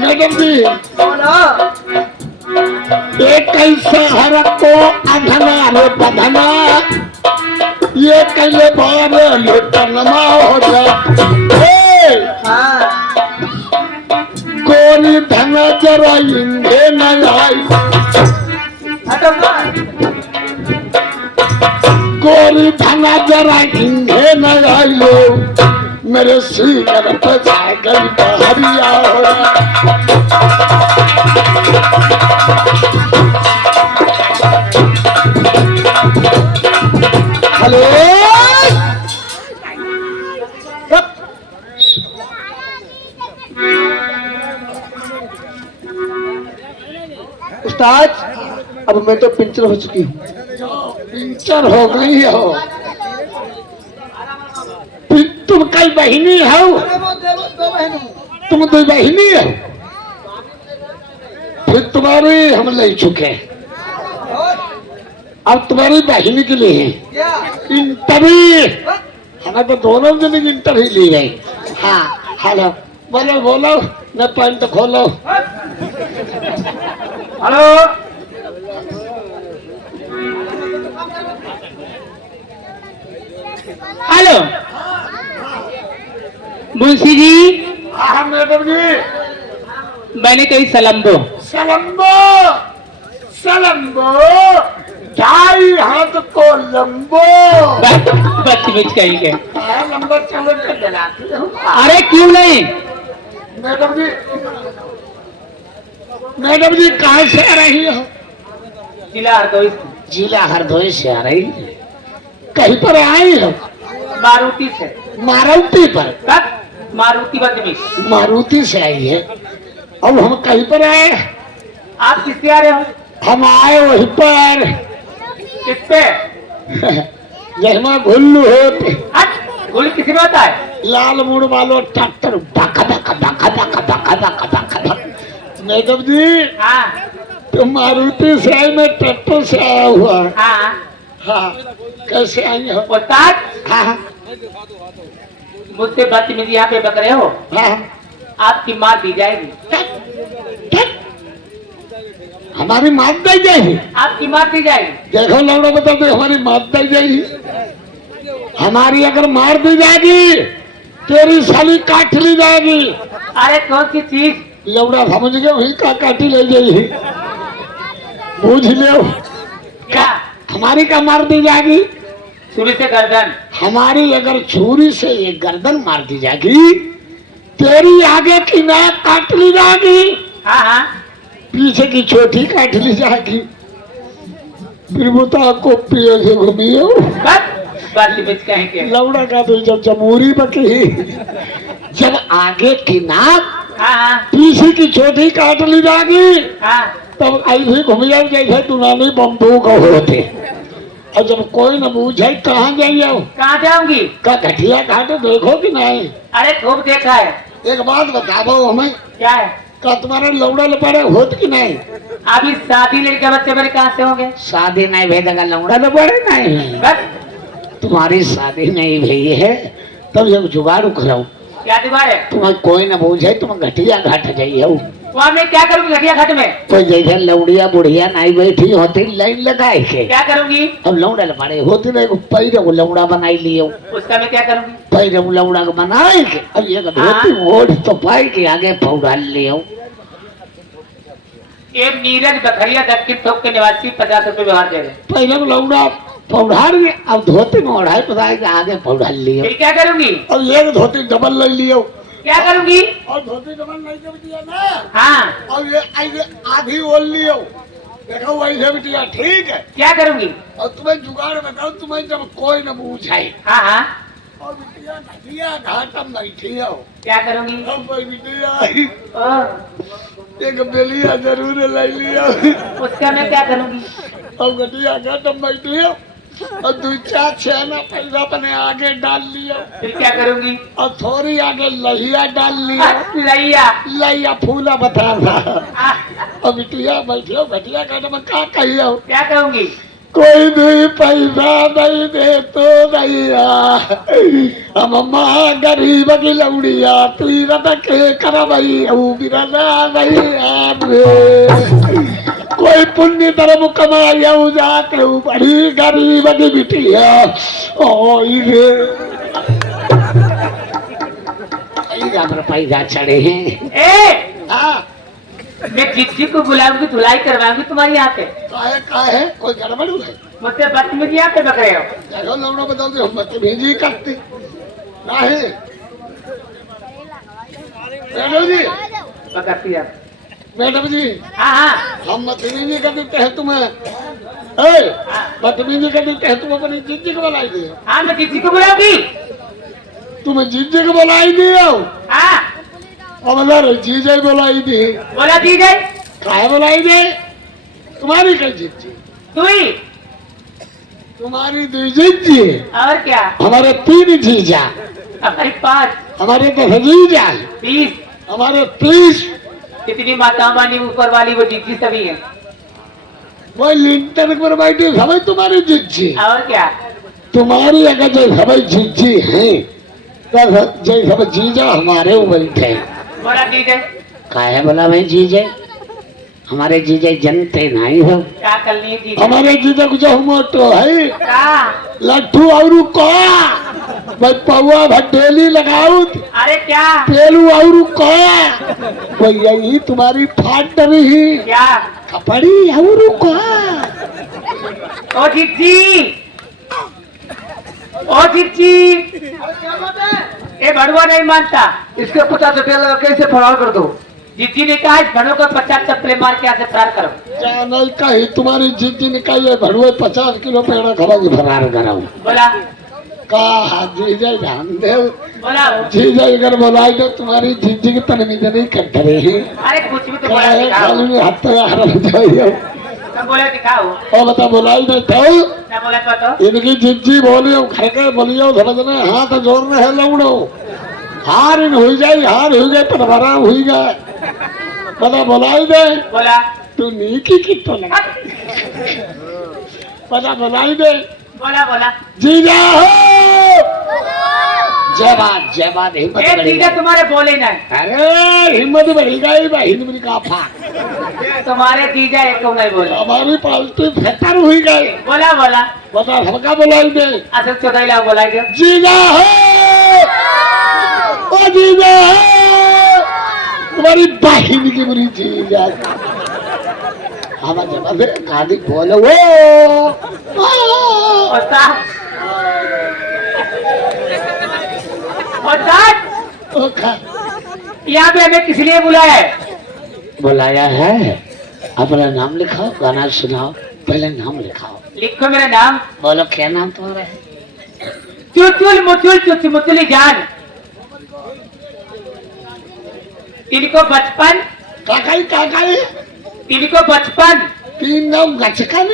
Madam जी बोलो। एक कैसे हर को अधना रे बधना ये कैले बारे लुटनमा हो जाए हाँ गोरी धन जरा इंगे न आई हटो ना। गोरी धन जरा इंगे न आई लो मेरे सीकर पे गई बहरिया हो हेलो उस्ताद, अब मैं तो पिंचर हो चुकी हूँ। पिंचर हो गई हो तुम कई बहिनी हो तुम दो बहिनी हो फिर तुम्हारे हम ले चुके अब तुम्हारी बहिनी के लिए इंटरव्यू हमें तो दोनों दिन इंटरव्यू ली गई। हाँ हेलो बोलो बोलो न पैंट खोलो। हेलो हेलो मुंशी जी, हाँ मैडम जी मैंने कही सलाम दो। सलम्बो सलम्बो ढाई हाथ को लंबो बदतमीज कहेंगे। लंबा चलो के जलाती हूँ। अरे क्यों नहीं? मैडम जी कहाँ से आ रही हो? जिला हरदोई जिला हरदोई से आ रही कहीं पर आई हो? मारुति से। मारुति पर कब मारुति बदतमीज। मारुति से आई है। अब हम कहीं पर आए? आप किससे आ रहे हो? हम आए वहीं पर किस पे? जहमा घुल्लू होते हट, गोली किसी में होता है? लाल मुड़ वालों ट्रैक्टर बाका बाका बाका बाका बाका बाका बाका। मैडम जी हाँ तो मारुति से आई मैं ट्रैक्टर से आया हुआ। हाँ हाँ कैसे आई हो? उस्ताद, हाँ मुझसे बदतमीजी यहाँ पे बक रहे हो? हाँ आपकी मार दी जाएगी। हमारी मात दी जाएगी। आपकी मार दी जाएगी। देखो लौड़ा बता दो हमारी मात दी जाएगी। हमारी अगर मार दी जाएगी तेरी साली काट ली जाएगी। अरे कौन सी चीज? लौड़ा समझ गए वही का काटी ले जाएगी। बूझ लो क्या? हमारी का मार दी जाएगी। छुरी से गर्दन। हमारी अगर छुरी से ये गर्दन मार दी जाएगी तेरी आगे की नाक काट ली जाएगी। हाँ हाँ पीछे की चोटी काट ली जाएगी। फिर बता को पिए से घूमियो बदतमीज कहेंगे। लौड़ा का तो जब जमूरी बकी जब आगे की नाक हाँ हाँ पीछे की चोटी काट ली जाएगी हाँ तब ऐसे घूम जाए जैसे दुनानी बंदूक होते। और जब कोई न बूझे कहाँ जाइए कहाँ जाऊंगी? का घटिया घाट देखो कि नहीं? अरे खूब देखा है। एक बात बताओ हमें क्या है? का तुम्हारे लौड़ा लपाड़े होत कि नहीं? अभी शादी लड़के बच्चे मेरे कहाँ से होंगे? शादी नहीं भेदेगा लौड़ा लपाड़े नहीं है। बस तुम्हारी शादी नहीं भई है तब जब जुगाड़ कराओ क्या जुगाड़ है? तुम्हें कोई न बूझे तुम घटिया घाट जाइए। वहाँ मैं क्या करूँगी घटिया घाट में? तो जैसे लौड़िया बुढ़िया नहीं बैठी होती लाइन लगाए के क्या करूँगी? अब लौड़ा लपाड़े होती नहीं पैर वो लौड़ा बनाई लियो उसका मैं क्या करूँगी? पैर वो लौड़ा को बनाए के अब ये धोती ओढ़ तो पाई के आगे पौड़ा लियो। एक नीरज बखरिया दक्षिण थोक के निवासी 50 रुपए व्यवहार दे रहे। पहले वो लौड़ा पौधार में अब धोती में ओढ़ाई पता के आगे पौधा लियो। फिर क्या करूँगी? अब ये धोती डबल ले लियो क्या करूँगी? और धोती डबल नहीं कर दिया ना हाँ और ये ऐसे आधी ओढ़ लियो। देखो वैसे बिटिया ठीक है। क्या करूँगी? और तुम्हें जुगाड़ बताओ तुम्हें जब कोई न पूछाए हाँ हाँ और बिटिया घटिया घाटम बैठी हो क्या करूँगी? अब कोई बिटिया ओह, एक बेलिया जरूर ले लिया उसका मैं क्या करूँगी? अब घटिया घाटम बैठी हो और दो चार छेना पैसा अपने आगे डाल लिया फिर क्या करूँगी? और थोड़ी आगे लहिया डाल लिया। लैया लहिया फूला बता था और बिटिया बैठियो घटिया घाटम क्या कहियो? क्या कहूँगी? कोई भी पैसा नहीं दे तो नैया हम माँ गरीब की लौड़िया तीरथ के करवई बिरना नहीं कोई पुण्य धर्म कमाई जाते बड़ी गरीब की बिटिया ओ पैसा चढ़े हैं। ए हाँ मैं जिज्जी को बुलाऊंगी, धुलाई करवाऊंगी तुम्हारी यहाँ पे। काहे कोई गड़बड़ हुई मुझसे बदतमीजी यहाँ पे बक रहे हो। देखो लौड़ा बताओ दे हम बदतमीजी करते काहे मैडम जी बकरती है। मैडम जी हाँ हाँ हम बदतमीजी कर देते हैं तुम्हें ए बदतमीजी कर देते हैं तुम अपनी जिज्जी को बुलाई दियो हाँ मैं जिज्जी को बुलाऊंगी। तुम्हें जिज्जी को बुलाई दियो हाँ अब रे जीजा बुलाई दी बोला जीजा काहे बुलाई दे तुम्हारी कई जिज्जी तू ही तुम्हारी दो जिज्जी और क्या हमारे 3 जीजा हमारी 5 हमारे 10 जीजा 20 हमारे 30 कितनी माताओं वाली ऊपर वाली वो जिज्जी सभी है। वो लिंटर पर बैठी समझ तुम्हारी जिज्जी और क्या तुम्हारी अगर जो समझ जिज्जी है तो जो समझ जीजा हमारे बैठे बोला जीजा काहे बोला भाई जीजे हमारे जीजे जनते नहीं हो क्या करनी है जीजा हमारे जीजा कुछ मोटो है क्या लट्ठू और को भाई पौआ भटेली लगाऊ अरे क्या पेलू और को वो यही तुम्हारी फाट रही क्या कपड़ी और को ओ जिज्जी ओ जिज्जी ये भड़ुआ नहीं मानता। इसके 50 रुपया लगा के इसे फरार कर दो। जिज्जी ने कहा इस भड़ों को 50 चप्पले मार के यहाँ से फरार करो। जानल कही तुम्हारी जिद्दी ने कही है भड़ुए 50 किलो पेड़ा खबा के फरार कराऊ बोला कहा जीजा जान दे बोला जीजा अगर बुलाई तो तुम्हारी जिद्दी की तनमीज नहीं कर रही अरे कुछ भी तो बोला काहे दिखाओ खाली में हाथ पे आ रहा जाइए तो बोला दिखाओ और बता बुलाई नहीं तो क्या बोला तो इनकी जिज्जी बोलियो घर के बोलियो समझने हाथ जोड़ रहे हैं लौड़ो हार इन हुई जाए हार हुई गए पर भरा हुई गए बता बुलाई दे बोला तू नीकी की तो लगा बता बुलाई दे बोला बोला जीजा हो जय बात हिम्मत ये बढ़ी जीजा गई। तुम्हारे बोले नहीं। अरे हिम्मत बढ़ी गई भाई हिंद का फाक तुम्हारे जीजा एक को नहीं बोले। हमारी पालतू फतर हुई गई बोला बोला बता हमका बुलाई दे असल चौथाई लाख बोला दो। जीजा हो ओ जीजा हो तुम्हारी बहन की बुरी जीजा हमारे जब से गाड़ी बोलो वो और साहब यहाँ पे हमें किस लिए बुलाया है? बुलाया है अपना नाम लिखाओ गाना सुनाओ पहले नाम लिखाओ लिखो मेरा नाम। बोलो क्या नाम तुम्हारा है चुचुल मुचुल चुचमुचुली जान। इनको बचपन काकाई इनको बचपन 3 नाम गचकन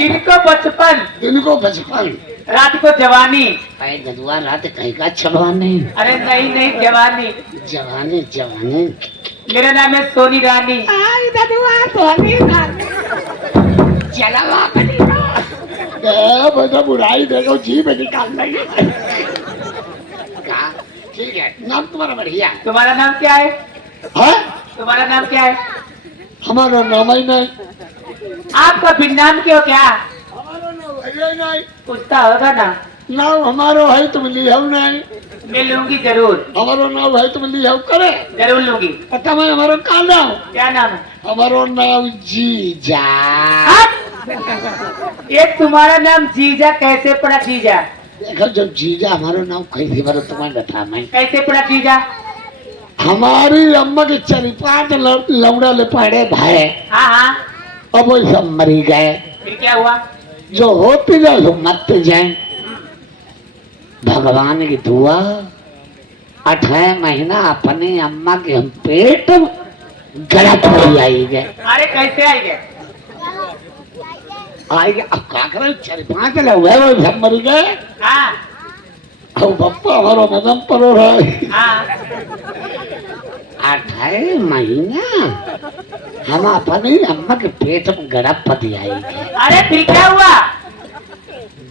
इनको बचपन इनको बचपन रात को जवानी। भाई गदुआ रात कहीं का छलवा नहीं अरे नहीं नहीं जवानी। जवानी जवानी मेरा नाम है सोनी रानी। बेटा बुढ़ाई देखो जी में निकाल देंगे ठीक है नाम तुम्हारा बढ़िया है तुम्हारा नाम क्या है? हाँ? तुम्हारा नाम क्या है? हमारा नाम ही नहीं आपका बिन नाम क्यों क्या? हमारा नाम है नहीं पूछता होगा ना। नाम हमारो है तुम लिहाओ नहीं मैं लूंगी जरूर हमारो नाम है तुम लिहाओ करे जरूर लूंगी। पता मैं हमारो का नाम क्या नाम है? हमारो नाम जीजा ये तुम्हारा नाम जीजा कैसे पड़ा जीजा? देखो जब जीजा हमारो नाम कही थी बारो तुम्हें बता मैं कैसे पड़ा जीजा? हमारी अम्मा के 4-5 लौड़ा ले पड़े भाई हाँ हाँ अब वो सब मरी गए फिर क्या हुआ? जो होते जाए वो मत जाए भगवान की दुआ 8 महीना अपनी अम्मा के हम पेट गला थोड़ी आई गए अरे कैसे आई गए? आई गए अब क्या करें 4-5 लोग है वो सब मर गए हाँ अब पप्पा हमारो मदम पर हो रहा है हाँ 8 महीना हम अपनी अम्मा के पेट में गड़प पति आई है। अरे फिर क्या हुआ?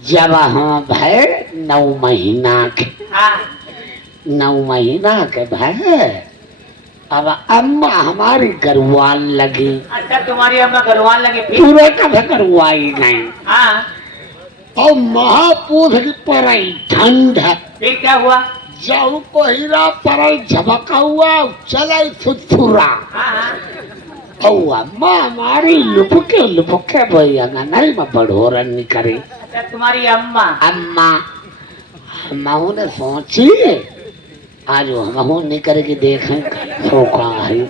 जब हम भाई 9 महीना के हाँ 9 महीना के भाई अब अम्मा हमारी गरवान लगी। अच्छा तुम्हारी अम्मा गरवान लगी फिर? पूरे कभी गरवाई नहीं। हाँ और महापूथ की पराई ठंड है। फिर क्या हुआ? जब कोहिरा पराई झमका हुआ चला सुथुरा। हाँ हाँ और अम्मा हमारी लुपके भैया नहीं मैं बढ़ोरन नहीं करे। अच्छा तुम्हारी अम्मा? अम्मा अम्माओं ने सोची आज हम नहीं करेगी देखें सो का है।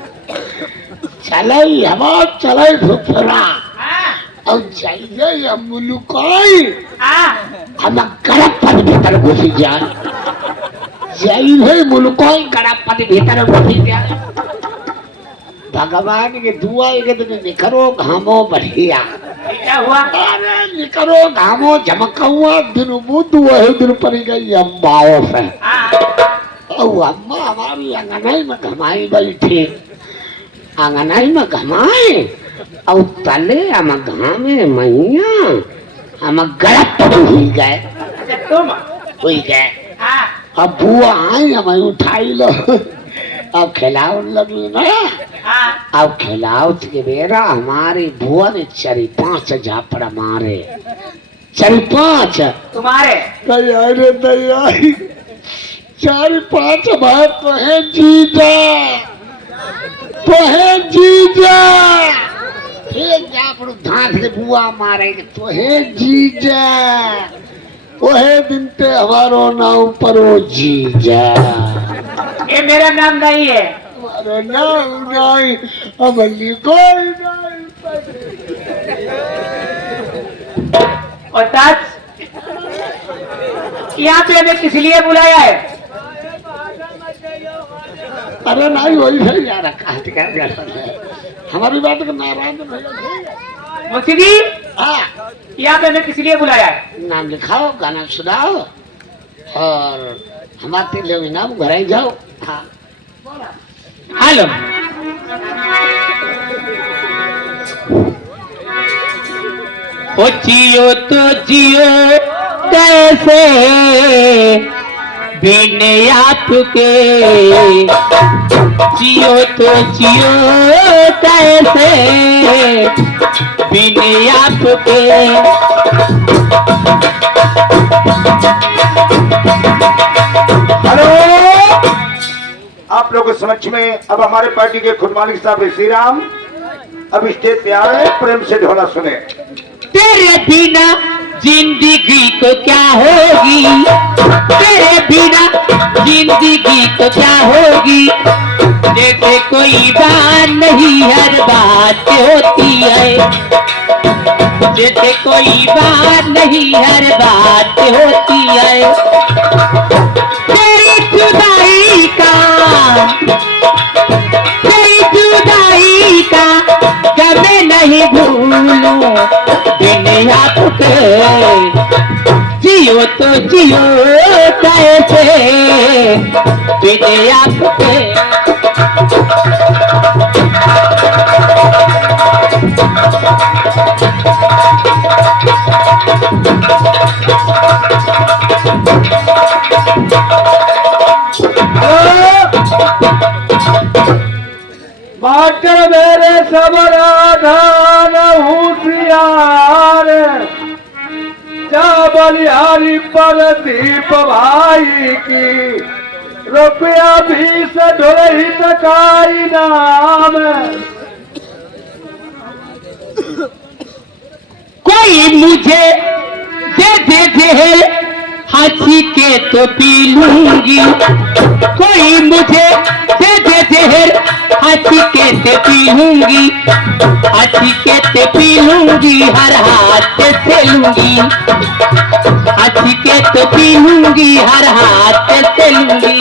चलाई हवा चलाई सुथुरा हाँ और जाइए मुलुकाई हाँ हम गड़प पद भीतर घुसी जाए। जाई भाई मुलुकाई गड़प पद भीतर घुसी जाए। भगवान के दुआ के दिन निकरो घामो बढ़िया। फिर क्या हुआ? अरे निकरो घामो झमका हुआ दिन बुध वही दिन पर गई अम्माओं से। हाँ और अम्मा हमारी अंगनाई में घमाई बैठी। अंगनाई में घमाए और तले हम घामे मैया हम गड़प हुई गए। अच्छा तुम? हुई गए। हाँ अब बुआ आई हमें उठाई लो। अब खिलाओ लगी ना। हाँ अब खिलाओ के बेरा हमारी बुआ ने 4-5 झापड़ मारे। 4-5 तुम्हारे? तैयारी तैयारी 4-5 भाई तो है जीजा तो है जीजा। फिर झापड़ धांस के बुआ मारे तो है जीजा। वही दिन ते हमारो नाम परो जीजा। ये मेरा नाम नहीं है। हमारो नाम नहीं अमली कोई नहीं। और ताज यहाँ पे हमें किस लिए बुलाया है? अरे नहीं वही सही जा रखा है। हमारी बात को नाराज नहीं। मुंशी जी हाँ यहाँ पे हमें किस लिए बुलाया है? नाम लिखाओ गाना सुनाओ और हमारे लिए इनाम घर ही जाओ। हाँ हेलो ओ जियो तो जियो कैसे बिन आपके। जियो तो जियो कैसे बिन आपके। हेलो आप लोगों के समक्ष में अब हमारे पार्टी के खुद मालिक साहब श्री राम अब स्टेज पे आ रहे हैं। प्रेम से ढोला सुने। तेरे बिना जिंदगी को क्या होगी। तेरे बिना जिंदगी को क्या होगी। जैसे कोई बात नहीं हर बात होती है। जैसे कोई बात नहीं हर बात होती है। तेरी जुदाई का कभी नहीं भूलूं बिन आपके। जियो तो जियो कैसे बिन आपके। मास्टर मेरे सबराधान होशियार जा बलिहारी पर दीप भाई की रुपया 20 ढोलही टकाई नाम। कोई मुझे दे दे जहर हंसी के तो पी लूंगी। कोई मुझे दे दे जहर हंसी के ते पी लूंगी। हंसी के ते पी लूंगी हर हाथ से लूंगी। हंसी के तो पी लूंगी हर हाथ से लूंगी।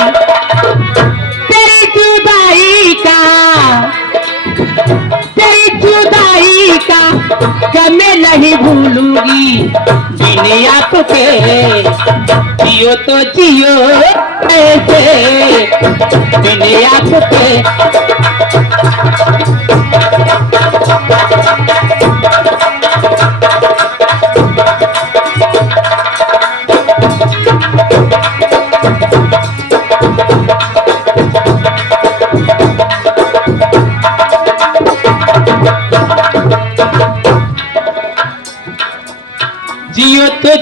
तेरी जुदाई का कभी नहीं भूलूंगी बिन आपके। जियो तो जियो ऐसे बिन आपके।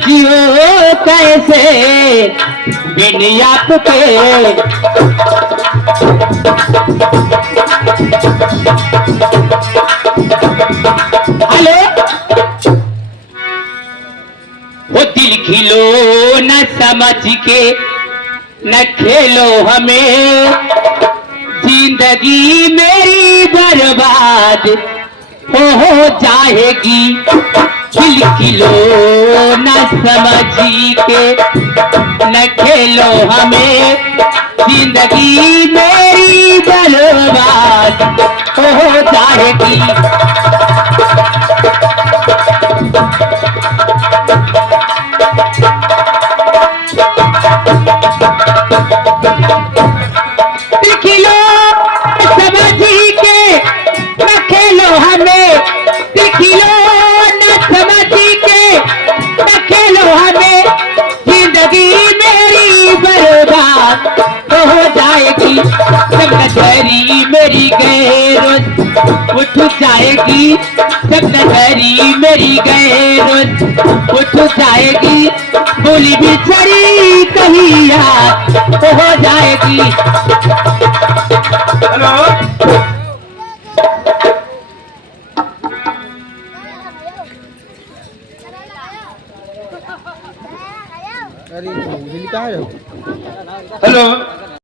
जियो कैसे बिन आपके। हेलो, वो दिल खिलो न समझ के न खेलो हमें, जिंदगी मेरी बर्बाद हो जाएगी। दिल खिलो न समझ के न खेलो हमें, जिंदगी मेरी बर्बाद हो जाएगी। दिखलो समझ के न खेलो हमें, दिखलो न समझ के न खेलो हमें, जिंदगी मेरी बर्बाद हो जाएगी। जब नजरी मेरी गए रोज उठ जाएगी, जब नजरी मेरी गए रोज उठ जाएगी, बोली बिछड़ी कहीं याद हो जाएगी। हेलो अरे हिल कहाँ है? हेलो